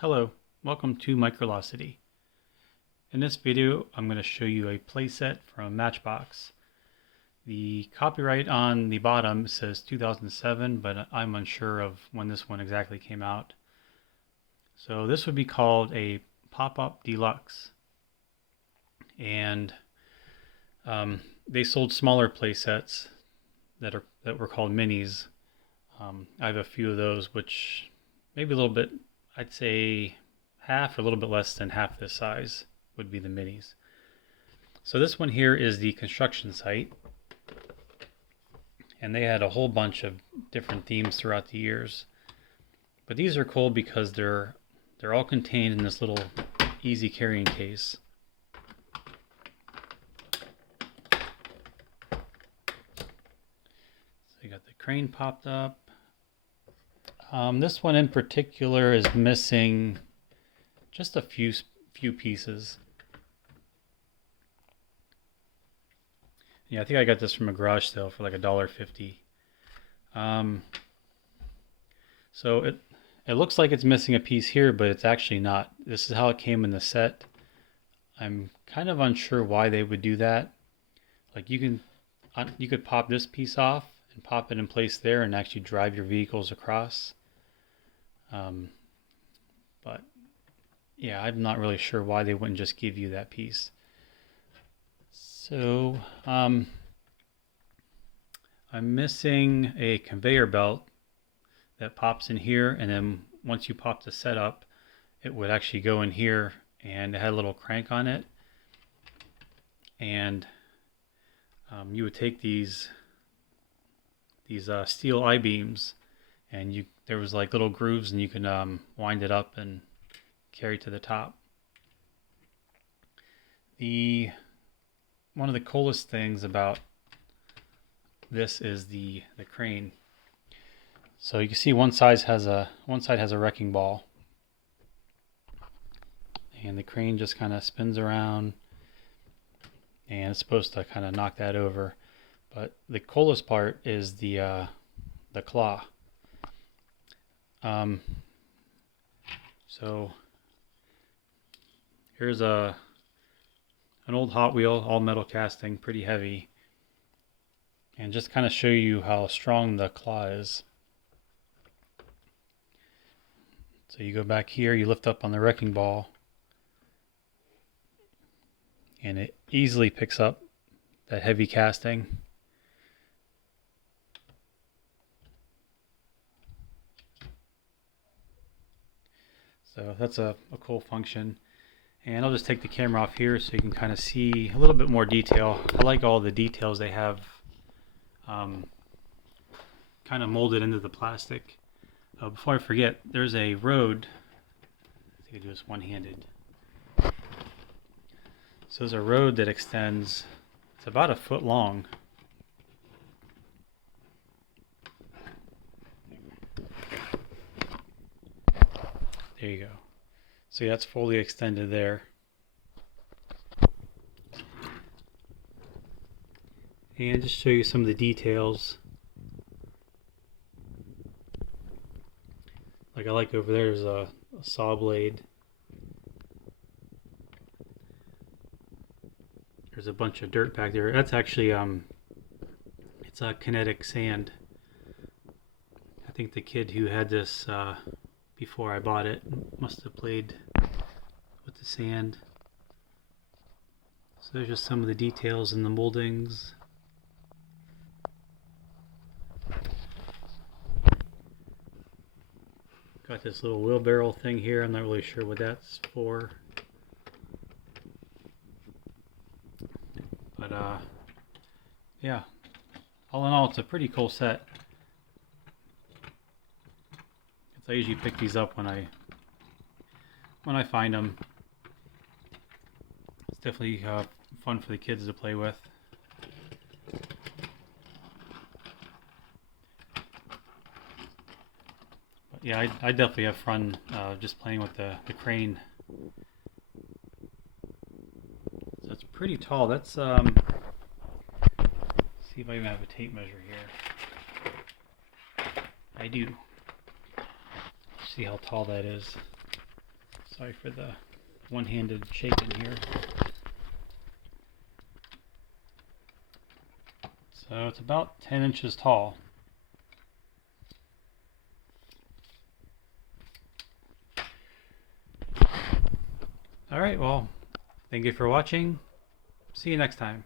Hello, welcome to Microlocity. In this video, I'm going to show you a playset from Matchbox. The copyright on the bottom says 2007, but I'm unsure of when this one exactly came out. So this would be called a pop-up deluxe. And they sold smaller playsets that were called minis. I have a few of those, which maybe a little bit, I'd say half or a little bit less than half this size would be the minis. So this one here is the construction site, and they had a whole bunch of different themes throughout the years. But these are cool because they're all contained in this little easy carrying case. So you got the crane popped up. This one in particular is missing just a few pieces. Yeah, I think I got this from a garage sale for like $1.50. So it looks like it's missing a piece here, but it's actually not. This is how it came in the set. I'm kind of unsure why they would do that. Like you could pop this piece off and pop it in place there and actually drive your vehicles across. But yeah, I'm not really sure why they wouldn't just give you that piece. So I'm missing a conveyor belt that pops in here, and then once you pop the setup, it would actually go in here, and it had a little crank on it, and you would take these steel I-beams, and there was like little grooves, and you can wind it up and carry to the top. One of the coolest things about this is the crane. So you can see one side has a wrecking ball, and the crane just kind of spins around, and it's supposed to kind of knock that over. But the coolest part is the claw. So here's an old Hot Wheel, all metal casting, pretty heavy, and just kind of show you how strong the claw is. So you go back here, you lift up on the wrecking ball, and it easily picks up that heavy casting. So that's a cool function. And I'll just take the camera off here so you can kind of see a little bit more detail. I like all the details they have kind of molded into the plastic. Before I forget, there's a road. I think I do this one-handed. So there's a road that extends, it's about 1 foot long. There you go. So yeah, it's fully extended there. And just show you some of the details. Like I like over there's a saw blade. There's a bunch of dirt back there. That's actually it's a kinetic sand. I think the kid who had this before I bought it must have played with the sand. So there's just some of the details in the moldings. Got this little wheelbarrow thing here. I'm not really sure what that's for. But yeah, all in all, it's a pretty cool set. I usually pick these up when I find them. It's definitely fun for the kids to play with. But yeah, I definitely have fun just playing with the crane. So it's pretty tall. That's see if I even have a tape measure here. I do. See how tall that is. Sorry for the one-handed shaking here. So it's about 10 inches tall. Alright, well, thank you for watching. See you next time.